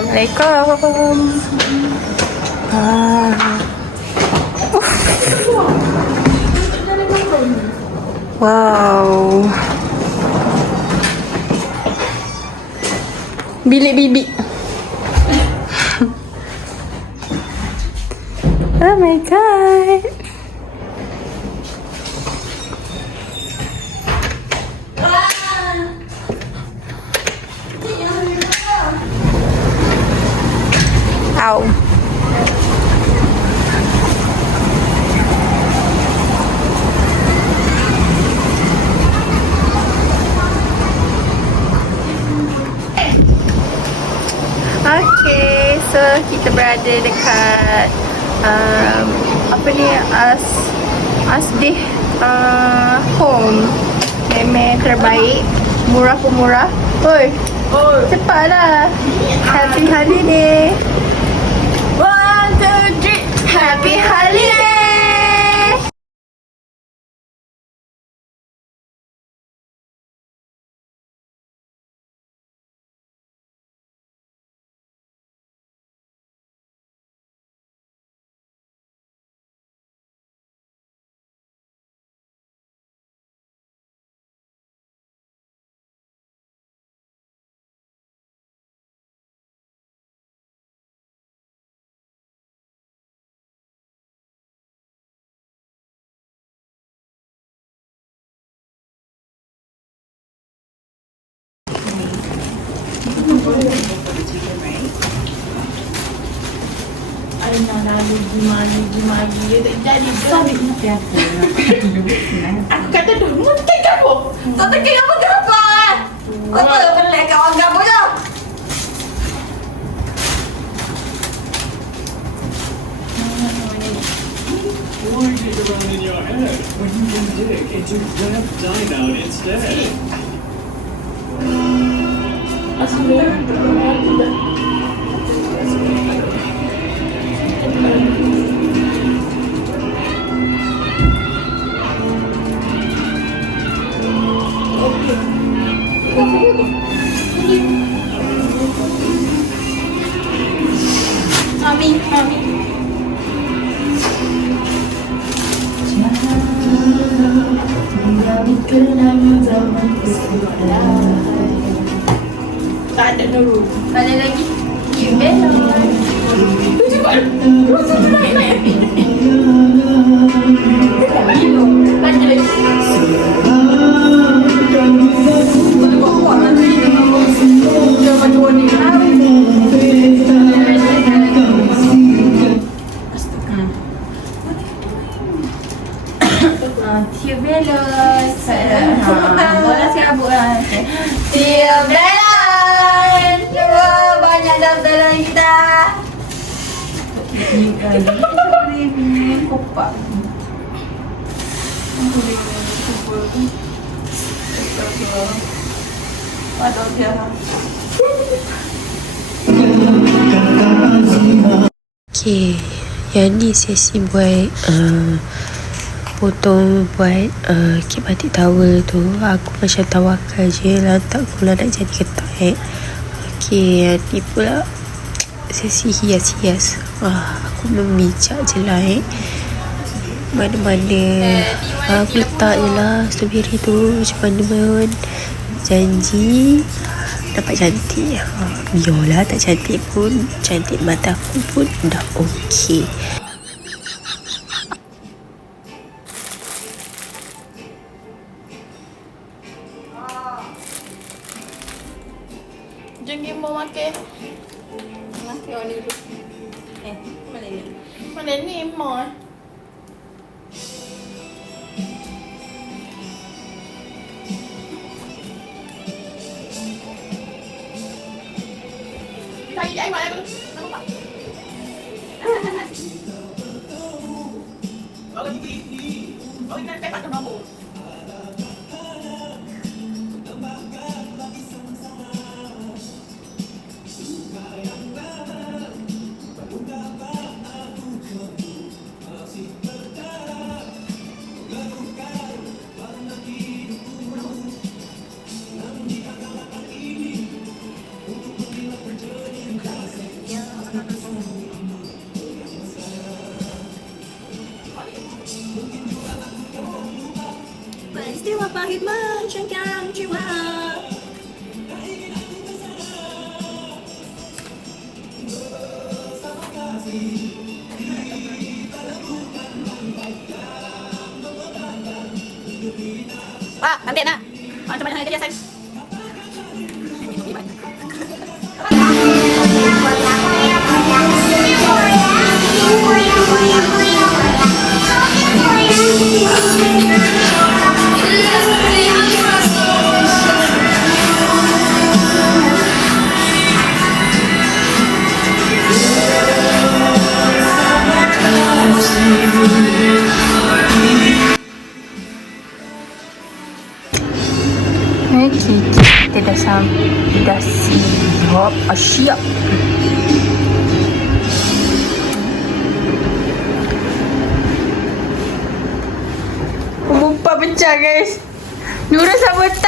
Assalamualaikum. Ah. Wow. Bilik bibi. oh my god. Berada dekat um, apa ni as Asdih uh, Home. Meme terbaik, murah pun murah. Oi, cepatlah. Happy holiday. One, two, three. Happy holiday. Aku kata dah mungkin kamu. Tak tekan apa kenapa? Apa benda kawan kamu tu? Why dig around in your head when you can dig into instead? Mami, Tak ada dulu. Tak ada lagi. You belon. Okay, yang ni sesi buat uh, potong buat uh, kek batik towel tu. Aku macam tawakal je lah tak pula nak jadi ketat eh. Okay, yang ni pula sesi hias-hias. Ah, aku memijak je lah eh. Mana-mana. Ah, aku letak je lah strawberry tu macam mana pun janji. Dapat cantik. Ha, biarlah tak cantik pun cantik mata aku pun dah okey Wah, cantik nak. Macam mana kerja saya? Okay, kita dah sampai dah siap. Ah, siap. Mumpah pecah guys. Nurul sabotaj.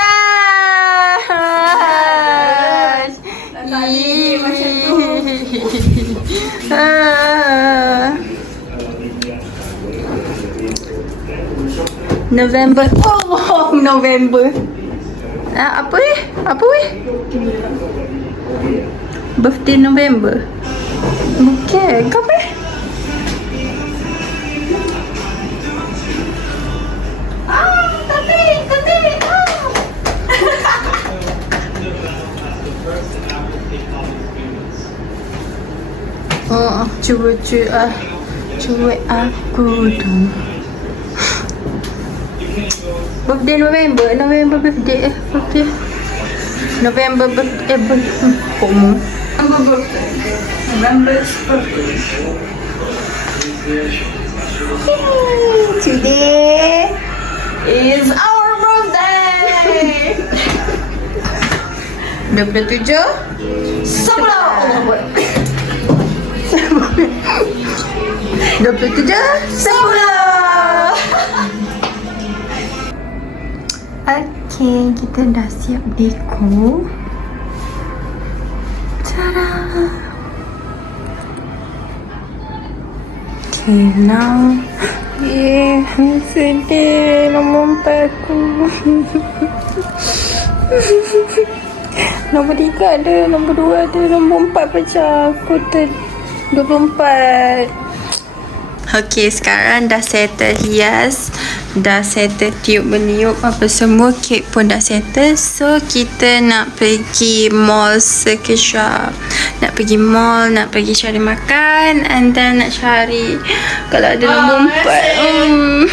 Tadi macam tu. Ah. November. Oh, November. Ah, apa eh? Apa eh? Birthday November. Bukan, kau apa eh? Ah. Ah. Oh, cuba cuba ah. Cuba aku tu. Birthday November, November birthday eh, birthday. November birthday, eh, birthday. Komo. Today is our birthday. 27 Sepuluh 27 Sepuluh Okay, kita dah siap deko Tada! Okay, now. Yeah, sedih. Nombor empat aku. Nombor tiga ada, nombor dua ada, nombor empat pecah. Aku ter 24. Okay, sekarang dah settle hias. Dah settle tiup meniup apa semua. Kek pun dah settle. So, kita nak pergi mall sekejap. Nak pergi mall, nak pergi cari makan. And then nak cari kalau ada nombor empat. Hmm.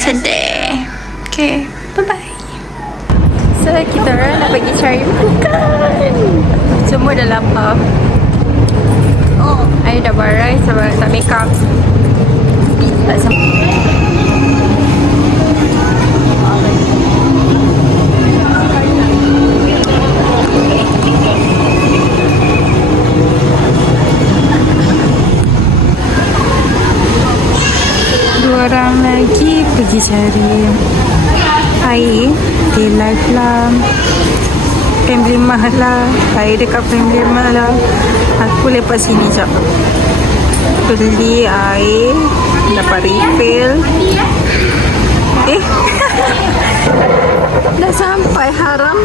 Sedih. Okay, bye-bye. So kita orang nak pergi cari makan Semua dah lapar I dah barai sebab tak make up. Tak sempat orang lagi pergi cari air di live lah. Family Mart lah. Air dekat Family Mart lah Aku lepas sini jap Beli air Dapat refill. Eh. Dah sampai haram.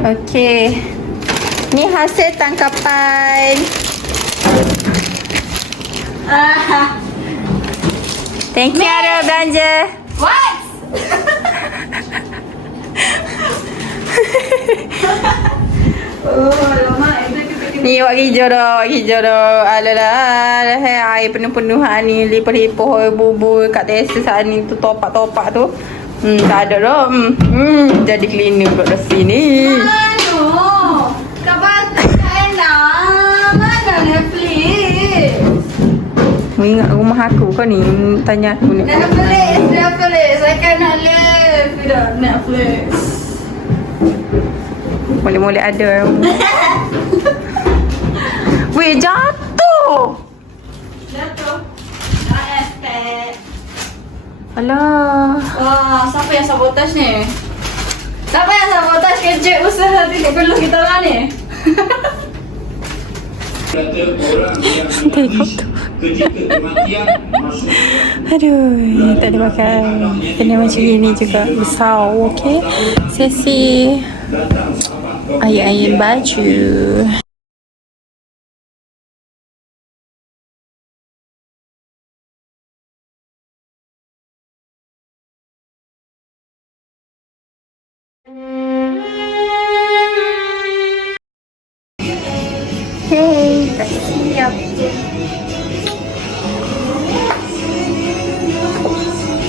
Okay Ni hasil tangkapan. Thank you. Ada belanja Ni wak hijau dah, wak hijau dah. Alalah, hai air penuh-penuh hak ni lipat-lipat bubu kat desa saat ni tu topak-topak tu. Hmm, tak ada dah. Hmm, hmm jadi cleaner kat sini. Aduh, kau bantu nak. Mana Netflix? Mu ingat rumah aku kau ni tanya aku ni. Netflix, Netflix. I cannot live without Netflix. Boleh-boleh ada. Weh, jatuh. Jatuh. Tak expect. Alah. Wah, siapa yang sabotaj ni? Siapa yang sabotaj kejap usaha tidak perlu kita orang ni? Tengok tu. ketika kematian masuk Aduh, tak ada makan. Kena macam ini juga. Besar, okay? Sesi ayam-ayam baju. Hey, dah siap.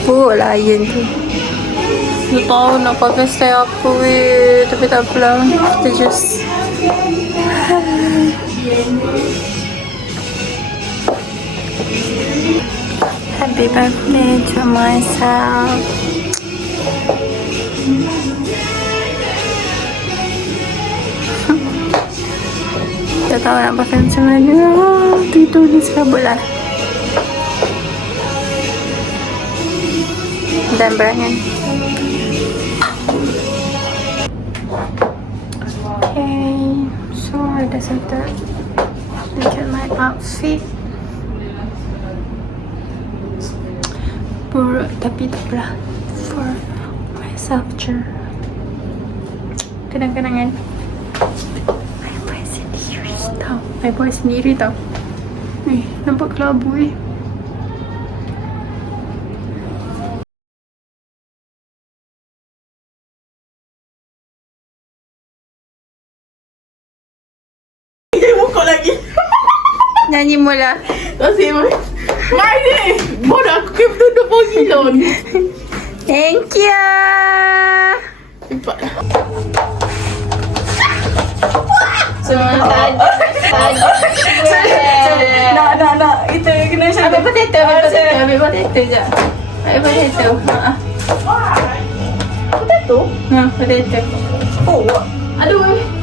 Buruk lah tu. Tahu nak pakai style apa weh. Tapi tak apalah. Kita just... Happy birthday to myself. Tak tahu nak pakai macam mana. Tu-tu ni serabut lah. dan berangan. So I dah settle. Look at my outfit. Buruk tapi tak apalah. For myself je. Kenang-kenangan. I buat sendiri tau. I buat sendiri tau. Eh, nampak kelabu eh. Nyanyi mula. Kasih Mai. Ni. Bodoh aku kena duduk pun gilon. Thank you. Cepat. Nak nak nak. Itu kena macam Ambil potato, ambil potato, ambil potato je. Ambil potato. Ha. Potato. Ha, potato. Oh. Aduh.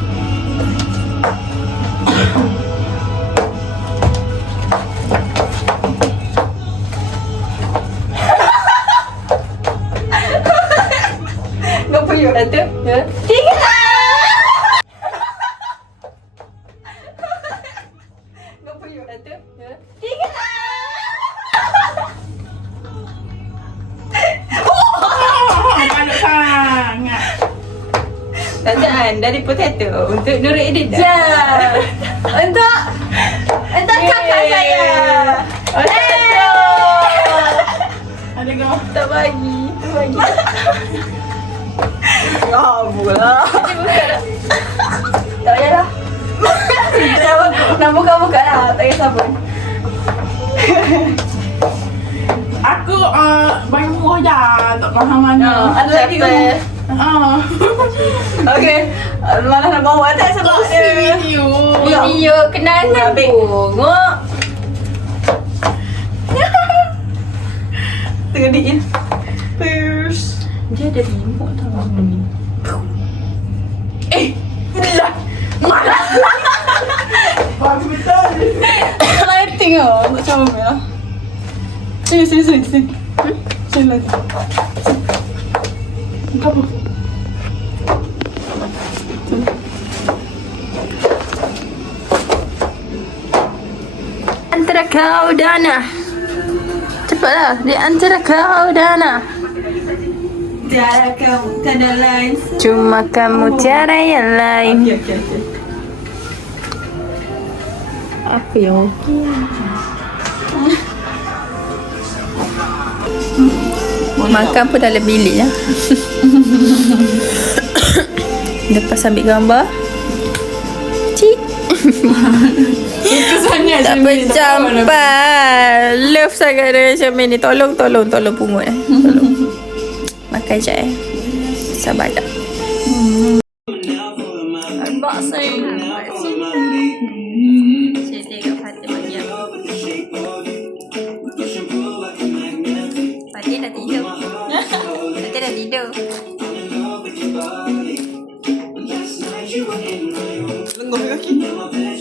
Bagi. Ngapa lah. Tak payahlah. nak, nak buka-buka lah, tak payah sabun. Aku uh, banyak murah je. Tak faham mana. ada lagi ke? Ah. Okey. Malah nak bawa tak sebab Kasih dia. video. Video kenangan bongok. Tengah diin. Pierce. Dia ada remote tau ni. Eh, lah. Bagus betul. Lighting oh, tak comel lah. Sini, sini, sini, sini. Sini lagi. Kau apa? Antara kau dan Ana. Cepatlah. Di antara kau dan Ana. Tiada kamu, tiada lain. Cuma kamu tiada yang lain. Okey, okey, okey. Apa yang Makan pun dalam bilik lah. Lepas ambil gambar. Cik. Kesannya Tak bercampur. Love sangat dengan Syamil ni. Tolong, tolong, tolong pungut eh. Tolong. Makan je eh. Sabar tak. Unboxing. Saya tengok Fatimah dia. Fatih dah tidur. Fatih dah tidur. Lenguh kaki. What's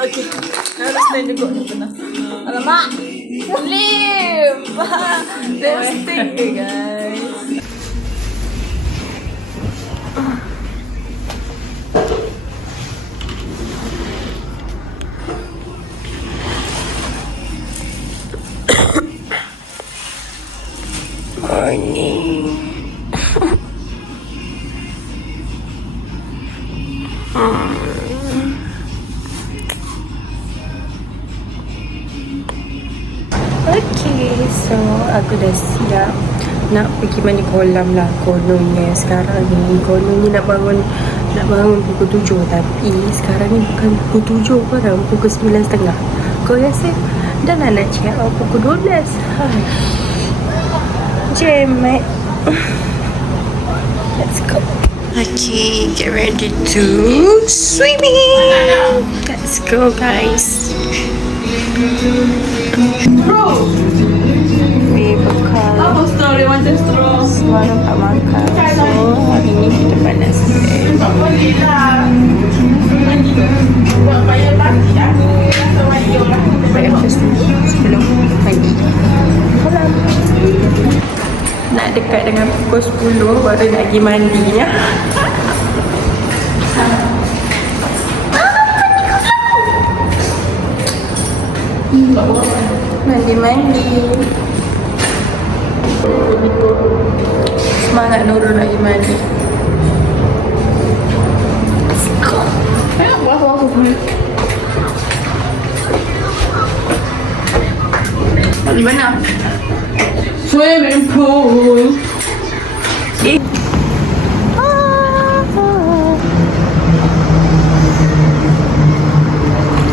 Okey. Harus main dulu ni pernah. Alamak. Lip. Lipstick ke guys. Siap nak pergi mandi kolam lah kononnya sekarang ni kononnya nak bangun nak bangun pukul tujuh. Tapi sekarang ni bukan pukul tujuh korang pukul sembilan setengah. Kau rasa? Dah lah nak check out pukul dua belas. Mate let's go. Okay, get ready to swimming. Let's go, guys. We story macam straw? semalam tak makan. So, hari ni kita panas. Tak boleh lah. Buat rasa bayar lah. Nak dekat dengan pukul 10 baru nak pergi mandi ya. Mandi-mandi. Semangat Nurul nak pergi mandi. Di mana? Swimming pool.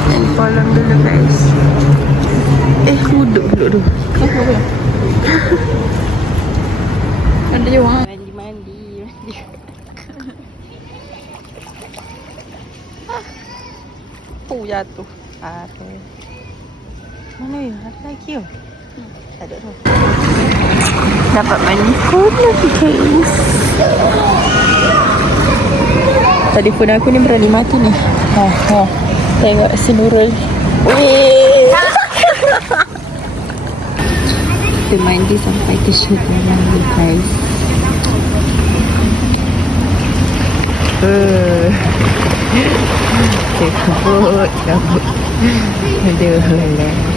Dan kolam dulu guys. Eh, duduk dulu tu. Ada je orang. Mandi mandi mandi. Oh jatuh. Ada. Mana lagi oh. Tak ada tu. Dapat mandi kolam guys. Telefon aku ni berani mati ni. Ha ha. Tengok si Nurul. Weh. Kita mandi sampai ke syurga mandi guys. Uh. Cabut, cabut. Aduh, lah.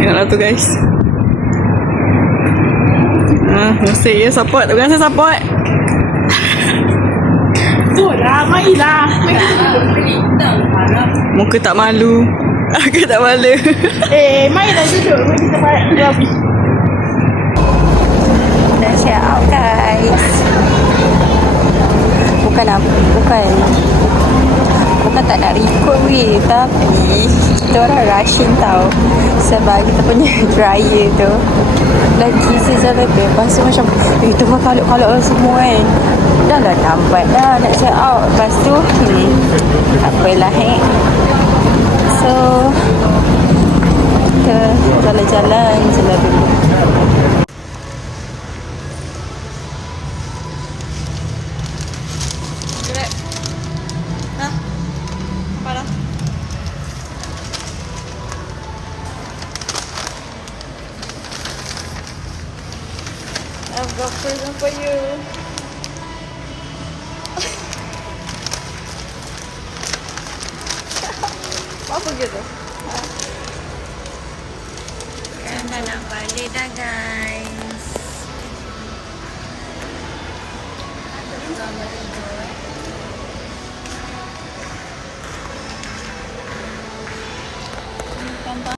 Tengoklah tu guys. Ah, musik ya support. Bukan saya support. Tu lah, mainlah. Muka tak malu. Aku tak malu. Eh, mainlah duduk. Mari kita balik jom. Dah share out guys. Bukan apa, bukan Bukan tak nak record weh. Tapi Kita orang rushing tau. Sebab kita punya dryer tu Lagi season lebih. Lepas tu macam Eh tengah kaluk-kaluk semua kan Dah lah lambat dah nak share out. Lepas tu hmm, Apalah eh. So Kita jalan-jalan dulu for you.